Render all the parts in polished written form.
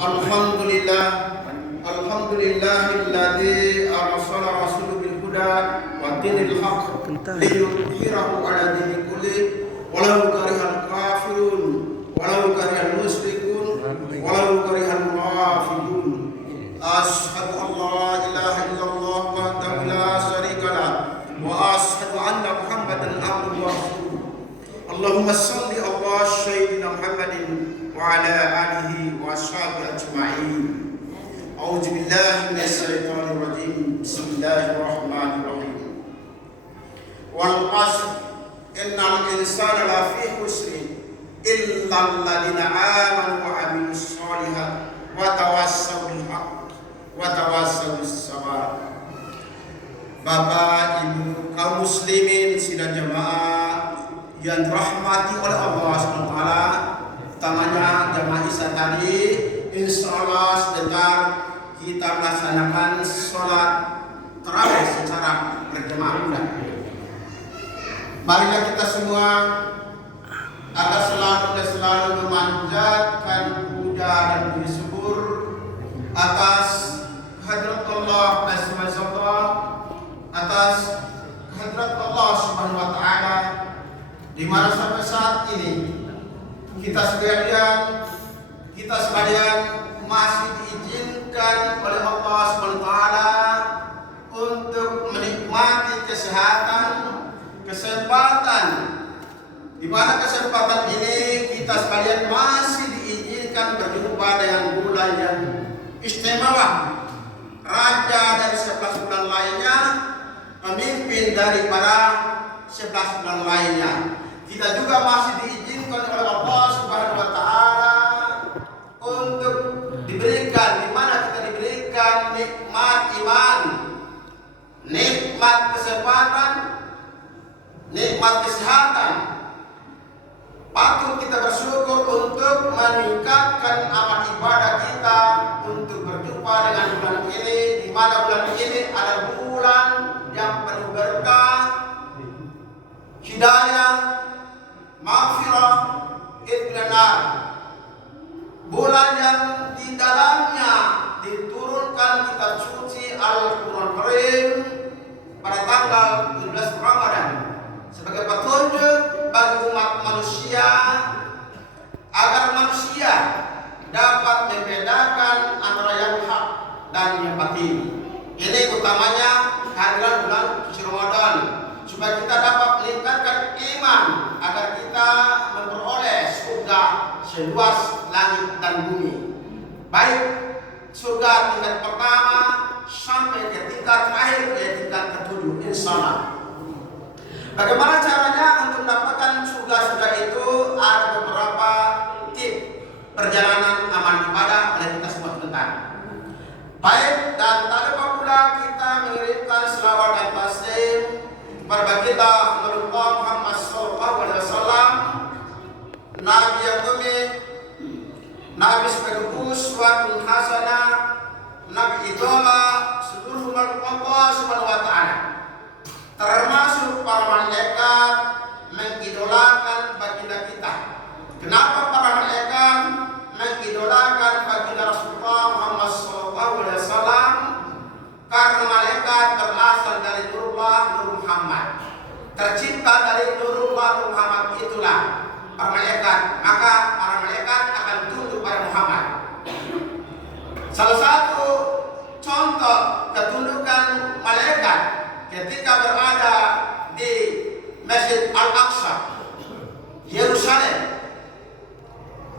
Alhamdulillah, alhamdulillahilladzi arsala rasulahu bil huda wa dinil haqq liyudhhirahu ala dini kulli walau karihal kafirun walau karihal musyrikun walau karihal munafiqun. Asyhadu an la ilaha illallah wahdahu la syarika lah wa asyhadu anna Muhammadan abduhu wa rasuluh. Allahumma shalli ala sayyidina Muhammadin wa ala alihi wa ashabihi ajma'in. A'udzu billahi minasyaitonir rajim. Bismillahirrahmanirrahim. Wal 'ashr innal insana lafi khusrin illa alladziina aamanu wa 'amilus shalihaati wa tawassaw bil haqq wa tawassaw bis sabr. Bapak, Ibu, kaum muslimin sidang jamaah yang dirahmati oleh Allah SWT, utamanya jamaah Isya tadi, insyaallah sebentar kita melaksanakan sholat tarawih secara berjamaah. Marilah kita semua agar selalu memanjatkan puja dan puji syukur atas kehadirat Allah atas kehadirat Allah Subhanahu wa taala, di mana sampai saat ini kita sekalian masih diizinkan oleh Allah Subhanahu wa taala untuk menikmati kesempatan, di mana kesempatan ini kita sekalian masih diizinkan berjumpa dengan bulan yang istimewa, raja dari 11 bulan lainnya, pemimpin dari para 11 bulan lainnya. Kita juga masih diizinkan oleh Allah Subhanahu wa taala untuk diberikan, di mana kita diberikan nikmat iman, nikmat kesempatan, nikmat kesehatan. Patut kita bersyukur untuk meningkatkan amal ibadah kita untuk berjumpa dengan bulan ini, di mana bulan ini adalah bulan yang penuh berkah, hidayah, maghfirah, idnanar. Bulan yang di dalamnya diturunkan kitab suci Al-Quran Karim pada tanggal 17 Ramadan sebagai petunjuk bagi umat manusia agar manusia dapat membedakan antara yang hak dan yang batil. Ini utamanya kehadiran bulan suci Ramadan, supaya kita dapat meningkatkan iman agar kita memperoleh surga seluas langit dan bumi, baik surga tingkat pertama sampai ke tingkat terakhir, yaitu tingkat ketujuh, insyaallah. Bagaimana caranya untuk mendapatkan surga itu? Ada beberapa tip perjalanan amal ibadah oleh kita semua sebentar. Baik, dan tak lupa pula kita mengirimkan selawat dan taslim kepada baginda Rasulullah Muhammad SAW, Nabi yang umi, Nabi sebagai uswatun hasanah, Nabi idola seluruh makhluk Allah Subhanahu wa taala, termasuk para malaikat mengidolakan baginda kita. Kenapa para malaikat mengidolakan baginda Rasulullah Muhammad SAW? Karena malaikat berasal dari Nurullah Nur Muhammad, tercipta dari Nurullah Nur Muhammad, itulah para malaikat. Maka para malaikat akan tunduk pada Muhammad. Salah satu contoh ketundukan malaikat ketika berada di Masjid Al-Aqsa, Yerusalem,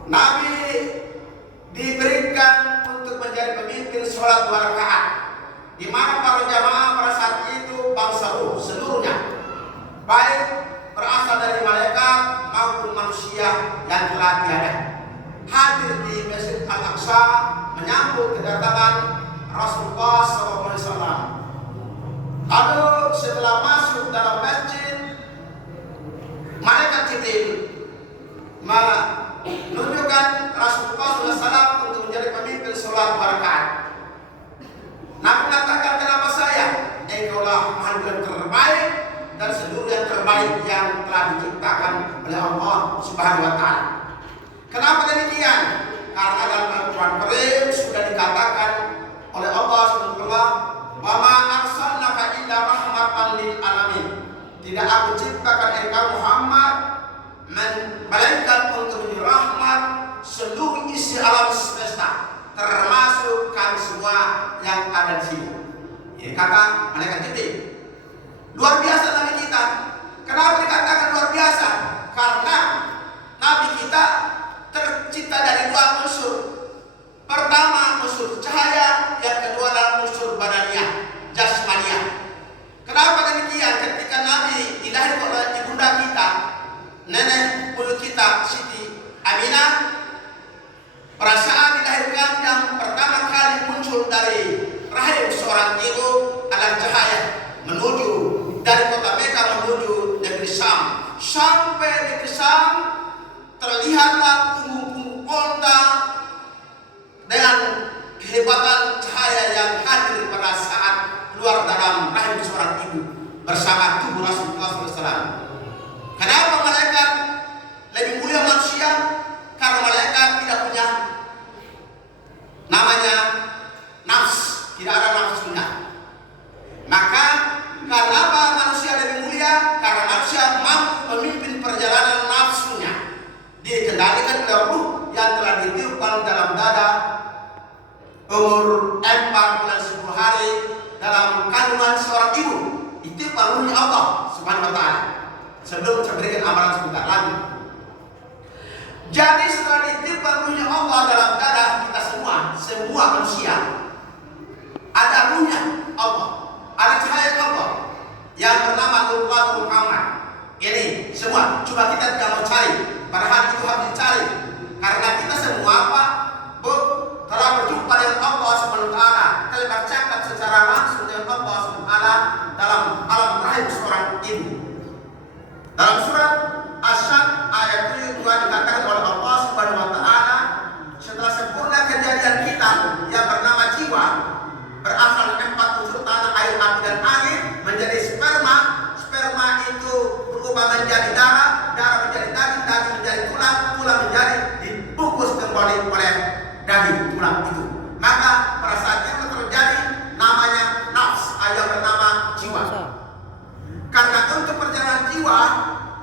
Nabi diberikan untuk menjadi pemimpin sholat 2 rakaat, di mana para jamaah pada saat itu bangsa ruh seluruhnya, baik berasal dari malaikat maupun manusia yang telah tiada, hadir di Masjid Al-Aqsa menyambut kedatangan Rasulullah SAW. Lalu setelah masuk dalam masjid, malaikat Jibril menunjukkan Rasulullah SAW untuk menjadi pemimpin sholat 2 rakaat. Nabi katakan, kenapa saya? Engkaulah makhluk yang terbaik dan seluruh yang terbaik yang telah diciptakan oleh Allah Subhanahu wa taala. Kenapa demikian? Karena dalam Al-Quran Karim menciptakan engkau Muhammad, melainkan untuk menjadi rahmat seluruh isi alam semesta, termasuk kami semua yang ada di sini. Ini kata malaikat Jibril. Luar biasa Nabi kita. Kenapa dikatakan luar biasa? Karena Nabi kita tercipta dari dua unsur. Pertama unsur cahaya, yang kedua adalah unsur badaniyah, jasmaniyah. Kenapa demikian? Ketika Nabi dilahirkan oleh ibunda kita, nenek buyut kita Siti Aminah, perasaan dilahirkan yang pertama kali muncul dari rahim seorang ibu adalah cahaya menuju dari kota Mekah menuju negeri Syam. Sampai negeri Syam terlihatlah punggung-punggung onta dengan kehebatan cahaya yang hadir pada saat keluar dalam rahim seorang ibu bersama tubuh Rasulullah SAW. Kenapa malaikat lebih mulia manusia? Karena malaikat tidak punya namanya nafs, tidak ada nafsunya. Maka kenapa manusia lebih mulia? Karena manusia mampu memimpin perjalanan nafsunya, dikendalikan oleh ruh yang telah ditiupkan dalam dada umur 4 bulan 10 hari dalam kandungan seorang ibu. Itu ruhnya Allah Subhanahu wa ta'ala. Sebelum saya berikan amalan sebentar lagi. Jadi setelah ditiupkan ruhnya Allah dalam dada kita semua manusia, ada ruhnya Allah, ada cahaya Allah yang bernama Nurullah Muhammad. Ini semua coba kita tidak mau cari, padahal itu harus dicari. Karena kita semua apa? Telah berjumpa dengan Allah Subhanahu wa ta'ala, telah bercakap secara langsung dengan Allah Subhanahu wa ta'ala dalam alam rahim seorang ibu. Dalam surat Asy-Syams ayat 7 dikatakan oleh Allah Subhanahu wa ta'ala, setelah sempurna kejadian kita yang bernama jiwa, berasal dari 4 unsur tanah, air, api, dan angin, menjadi sperma. Sperma itu berubah menjadi darah, darah menjadi daging, daging menjadi tulang, tulang menjadi dibungkus kembali oleh daging tulang itu. Maka pada saat itu terjadi namanya nafs, yang bernama jiwa. Karena untuk perjalanan jiwa,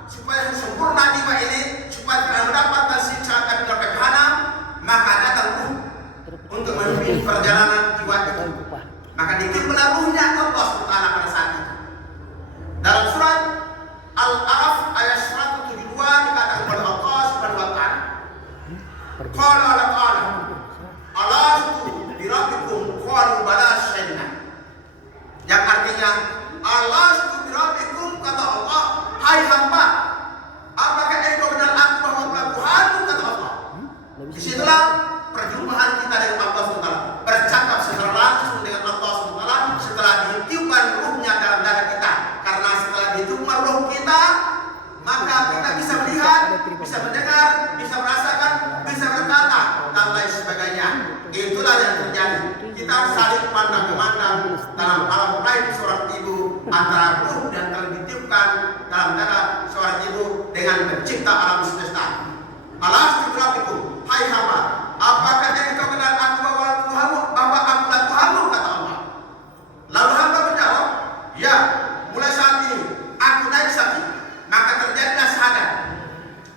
supaya sempurna jiwa ini, supaya tidak mendapatkan siksa api neraka jahanam, maka datang ruh untuk memimpin perjalanan jiwa itu. Maka ditiupkan ruhnya Allah SWT pada saat itu. Dalam surat Al-A'raf ayat 172 dikatakan oleh Allah Subhanahu wa ta'ala, qala ta'ala alastu birabbikum qalu bala syahidna. Yang artinya alastu birabbikum, kata Allah, hai hamba, apakah engkau kenal aku bahwa bukan Tuhanmu, kata Allah. Disitulah perjumpaan kita dengan Allah SWT, bercakap secara langsung dengan Allah SWT setelah ditiupkan ruhnya dalam dada kita. Karena setelah ditiupkan ruh kita, maka kita bisa melihat, bisa mendengar, bisa merasakan, bisa berkata, dan lain sebagainya. Itulah yang terjadi. Kita saling pandang-memandang dalam alam rahim seorang ibu, antara ruh yang telah ditiupkan dalam dada seorang ibu dengan pencipta alam semesta. Alastu birabbikum, hai hamba, apakah engkau kenal aku bahwa akulah Tuhanmu, kata Allah. Lalu hamba menjawab, ya, mulai saat ini aku naik sapi. Maka terjadilah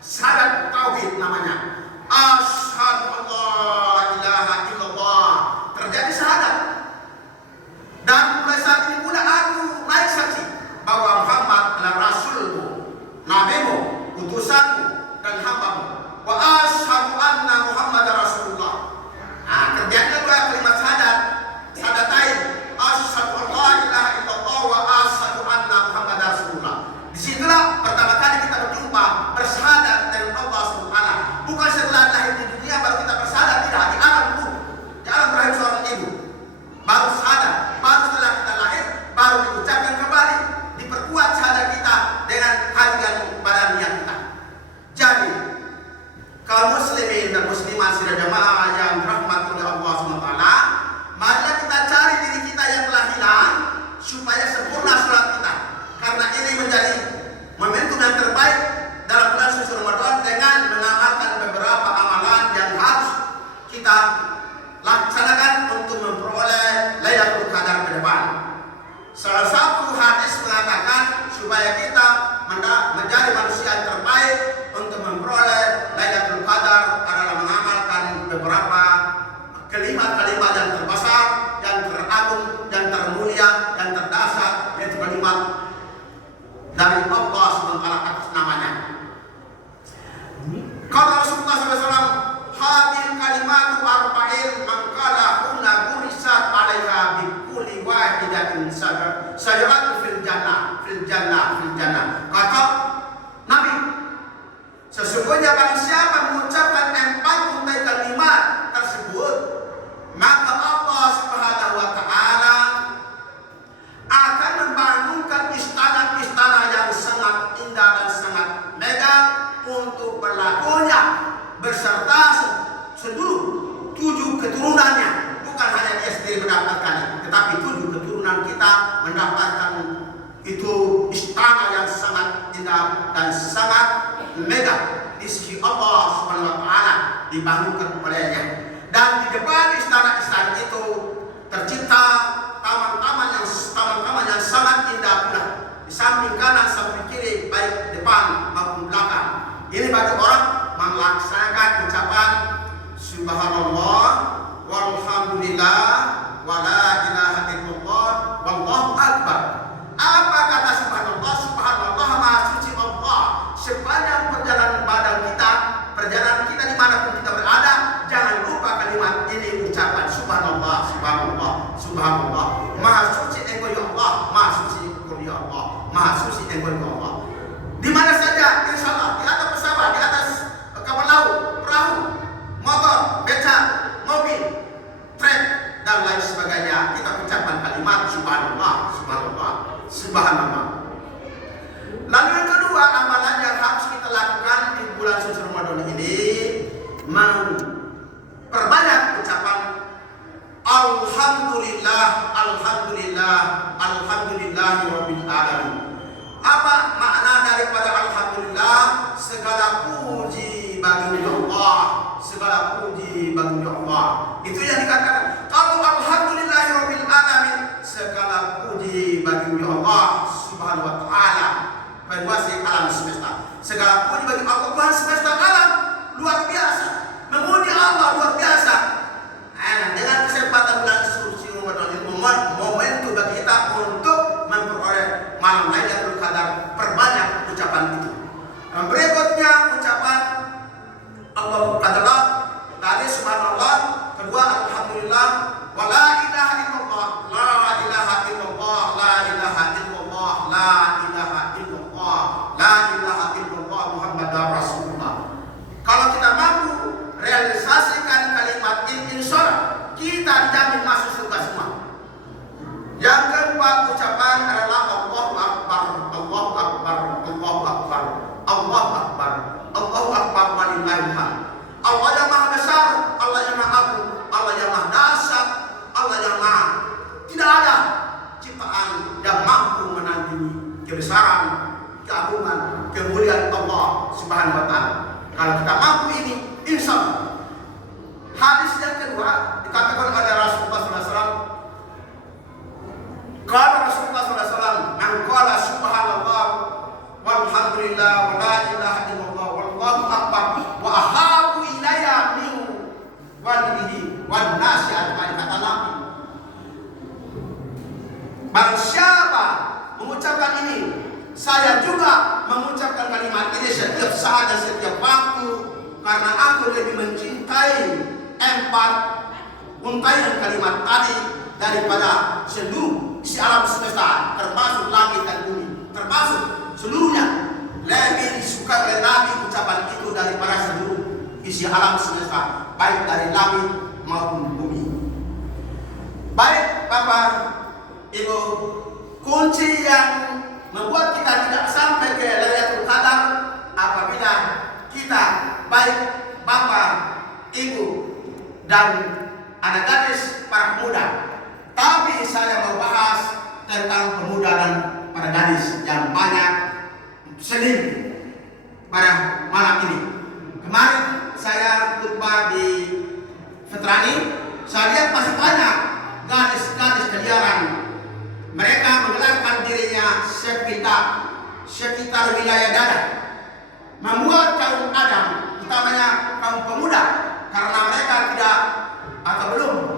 syahadat tauhid namanya. Asyhadu an la ilaha illallah. Terjadi syahadat. Dan mulai saat ini pula aku naik saksi bahwa Muhammad adalah rasulmu, nabimu, utusanmu, dan hambamu. Wa asyhadu anna Muhammad rasulullah. Terjadilah dua kalimat syahadatain. Asyhadu an la ilaha illallah wa asyhadu anna Muhammad rasulullah. Disitulah pertama kali kita berjumpa, bersyahadat dengan Allah SWT. Bukan setelah lahir di dunia baru kita bersyahadat, tidak, di alam itu, di alam rahim seorang ibu baru syahadat. Baru setelah kita lahir baru diucapkan kembali, diperkuat syahadat kita dengan harian badannya kita. Jadi kaum muslimin dan muslimat sidang jamaah yang dirahmati oleh Allah SWT, marilah kita cari diri kita yang telah hilang supaya sempurna salat kita. Karena ini menjadi momentum yang terbaik dalam bulan suci Ramadan dengan mengamalkan beberapa amalan yang harus kita laksanakan untuk memperoleh Lailatul Qadar ke depan. Salah satu hadis mengatakan supaya kita kalimat-kalimat yang terbesar, yang teragung, yang termulia, yang terdasar, yaitu kalimat dari Allah SWT atas namanya. Kata Rasulullah SAW, hadil kalimatu arba'in mangkala huna gurisat alaiha bikuli wahidatin sajarat fil jannah. Kata Nabi, sesungguhnya barang siapa mengucapkan 4 untai kalimat tersebut, maka Allah Subhanahu wa Ta'ala akan membangunkan istana-istana yang sangat indah dan sangat megah untuk berlakunya beserta seluruh 7 keturunannya. Bukan hanya dia sendiri mendapatkan, tetapi 7 keturunan kita mendapatkan itu istana yang sangat indah dan sangat megah di sisi Allah Subhanahu wa Ta'ala, dibangunkan olehnya. Dan di depan istana-istana itu tercipta taman-taman yang sangat indah pula, di samping kanan samping kiri, baik depan maupun belakang. Ini bagi orang melaksanakan ucapan subhanallah walhamdulillah wala ilaha illallah wallahu akbar. Apa kata subhanallah? Subhanallah, maha suci Allah. Sepanjang perjalanan badan kita, perjalanan kita dimanapun kita berada, jangan lupa kalimat ini ucapan subhanallah, subhanallah, subhanallah. Maha suci engkau ya Allah, maha suci engkau ya Allah, maha suci engkau ya Allah. Di mana saja, insya Allah, di atas pesawat, di atas kapal laut, perahu, motor, beca, mobil, truk, dan lain sebagainya, kita ucapkan kalimat subhanallah, subhanallah, subhanallah. Lalu yang kedua, amalan yang harus kita lakukan di bulan suci Ramadan ini, memperbanyak ucapan alhamdulillah, alhamdulillah, alhamdulillahirabbil alamin. Apa makna daripada alhamdulillah? Segala puji bagi Allah, segala puji bagi Allah. Itu yang dikatakan. Kalau alhamdulillahirabbil alamin, segala puji bagi Allah Subhanahu wa Ta'ala, penguasa alam semesta. Segala puji bagi Allah Tuhan semesta alam, luar biasa. Memuji Allah luar biasa. Dengan kesempatan bulan suci Ramadan ini, momentum bagi kita untuk memperoleh malam Lailatul Qadar, perbanyak ucapan itu. Yang berikutnya ucapan Allahu Akbar, tadi subhanallah, kedua alhamdulillah, wa la ilaha illallah, la ilaha illallah, la ilaha illallah, la ilaha illallah, la ilaha illallah Muhammadar Rasulullah. Kalau kita mampu realisasikan kalimat ini, insyaallah kita dijamin masuk surga semua. Yang keempat ucapan adalah Allahu Akbar, Allahu Akbar, Allahu Akbar, Allahu Akbar, Allahu Akbar walillahil hamd. Allah yang maha besar, Allah yang maha agung, Allah yang maha dahsyat, Allah yang maha, tidak ada ciptaan yang mampu menandingi kebesaran, keagungan, kemuliaan Allah Subhanahu wa Ta'ala. Kalau kita mampu ini, insya Allah. Hadis yang kedua dikatakan oleh Rasulullah SAW. Kalau Rasulullah SAW mengqala subhanallah walhamdulillah wa la ilaha illallah wallahu akbar wa ahabu ilayya min walihi wan nasi ajmain, kata Nabi. Barang siapa mengucapkan ini, saya juga mengucapkan kalimat ini setiap saat dan setiap waktu, karena aku lebih mencintai 4 untaian kalimat tadi daripada seluruh isi alam semesta, termasuk langit dan bumi, termasuk seluruhnya. Lebih disukai oleh Nabi ucapan itu daripada seluruh isi alam semesta, baik dari langit maupun bumi. Baik Bapak Ibu, kunci yang membuat kita tidak sampai ke Lailatul Qadar apabila kita, baik Bapak, Ibu, dan anak gadis, para pemuda. Tapi saya mau bahas tentang pemuda dan para gadis yang banyak selim pada malam ini. Kemarin saya khutbah di Veterani, saya lihat masih banyak gadis-gadis keliaran. Mereka menggelarkan dirinya sekitar wilayah Dadah, membuat kaum Adam, utamanya kaum pemuda, karena mereka tidak atau belum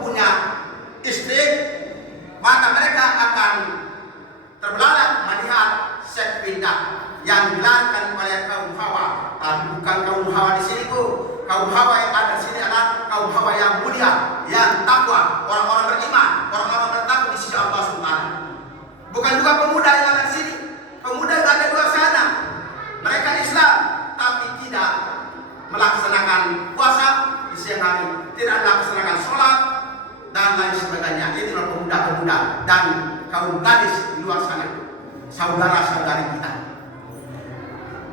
hawa yang ada di sini adalah kaum hawa yang mulia, yang takwa, orang-orang beriman, orang-orang bertakwa di sisi Allah SWT. Bukan juga pemuda yang ada di sini. Pemuda yang ada di luar sana, mereka Islam tapi tidak melaksanakan puasa di siang hari, tidak melaksanakan sholat dan lain sebagainya. Itulah pemuda-pemuda dan kaum gadis di luar sana, saudara-saudari kita.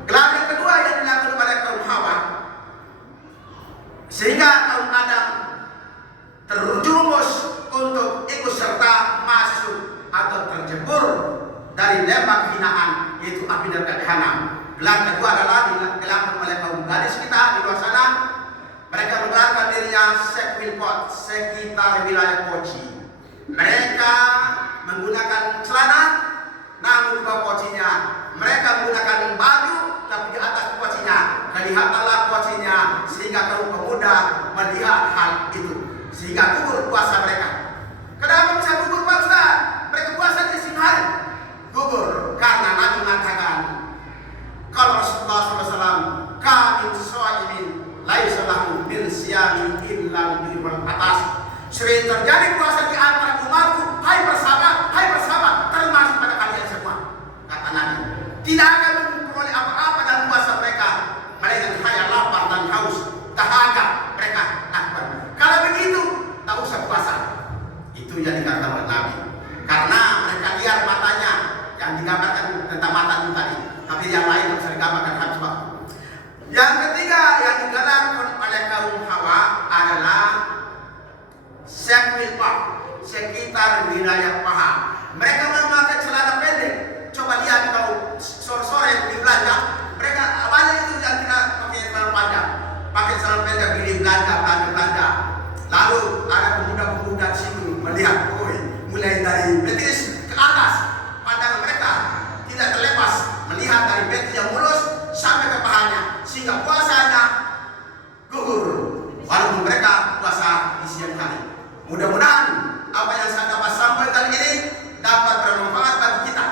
Gelar yang kedua yang dilakukan oleh kaum Hawa, sehingga kaum Adam terjerumus untuk ikut serta masuk atau terjebur dari lembah hinaan, yaitu api neraka jahanam. Gelar kedua adalah dilakukan oleh kaum gadis kita di luar sana. Mereka menggelarkan dirinya Sekwilpot, sekitar wilayah Poci. Mereka menggunakan celana, namun di bawah pocinya mereka menggunakan baju, tapi di atas pocinya kelihatanlah pocinya, sehingga kaum pemuda melihat hal itu, sehingga gugur puasa mereka. Kenapa bisa gugur puasa? Mereka puasa di siang hari. Gugur karena Nabi mengatakan, kalau Rasulullah SAW, kami so'imin laisa lahu min siyami illa bil atas. Sering terjadi puasa di antara umatku, hai bersahabat, termasuk pada kalian semua, kata Nabi. Tidak akan memperoleh apa-apa dalam puasa mereka, melainkan hanya lapar dan haus, dahaga mereka lakukan. Kalau begitu, tak usah puasa. Itu yang dikatakan oleh Nabi. Karena mereka lihat matanya, yang digambarkan tentang mata itu tadi, tapi yang lain tidak bisa digambarkan habis waktu. Yang ketiga yang digelarkan oleh kaum Hawa adalah Sekwilpot, sekitar wilayah paha. Mereka memakai celana pendek. Coba lihat kalau sore-sore di belanja, mereka awalnya itu yang tidak pakai celana panjang, pakai celana pendek di belanja. Lalu ada pemuda-pemuda di situ melihat, mulai dari betis ke atas, pandangan mereka tidak terlepas melihat dari betis yang mulus sampai ke pahanya, sehingga puasanya gugur walaupun mereka puasa di siang hari. Mudah-mudahan apa yang saya dapat sampaikan ini dapat bermanfaat bagi kita,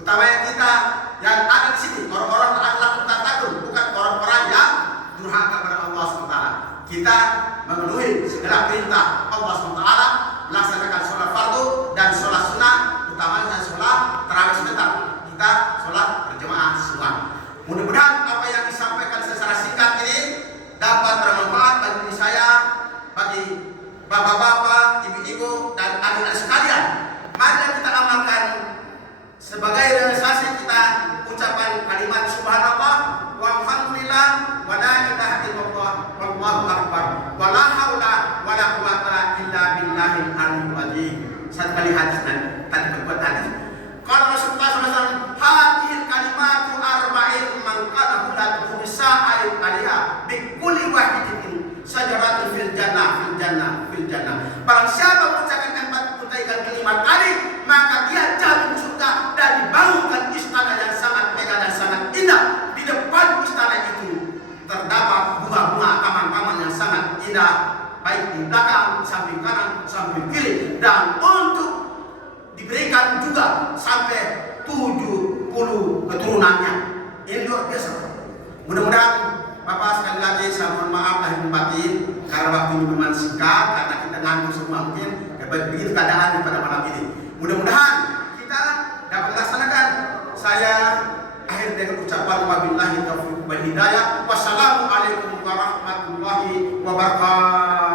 utamanya kita yang ada di sini. Orang-orang adalah kita takut, bukan orang-orang yang durhaka kepada Allah SWT. Kita memenuhi segala perintah Allah SWT, melaksanakan sholat fardu dan sholat sunnah, utamanya sholat tarawih sebentar. Kita sholat berjamaah semua. Mudah-mudahan apa yang disampaikan secara singkat ini dapat bermanfaat bagi diri saya, bagi bapak-bapak, ibu-ibu, dan adik-adik sekalian. Mari kita amalkan sebagai realisasi kita ucapan kalimat subhanallah walhamdulillah wa la ilaha illallah wallahu akbar wa la haula wa la quwata illa billahil aliyyil azim. Satu kali hadis tadi berbuat hadis. Kalau Rasulullah SAW, hadhil kalimatu arba'in man qala hudatuhu bisa'il alaiha bi kulli wahidatin sajaratun fil jannah. Barang siapa mengucapkan kalimat tadi, maka dia jamin surga dan dibangunkan istana yang sangat megah dan sangat indah. Di depan istana itu terdapat bunga-bunga, taman-taman yang sangat indah, baik di belakang, samping kanan, samping kiri, dan untuk diberikan juga sampai 70 keturunannya. Ini luar biasa. Mudah-mudahan Bapak sekali lagi saya mohon maaf lahir batin karena waktunya memang singkat, karena kita ngantuk semua mungkin. Begitu keadaan pada malam ini. Mudah-mudahan kita dapat melaksanakan. Saya akhir dengan ucapan wabillahi taufiq wal hidayah. Wassalamualaikum warahmatullahi wabarakatuh.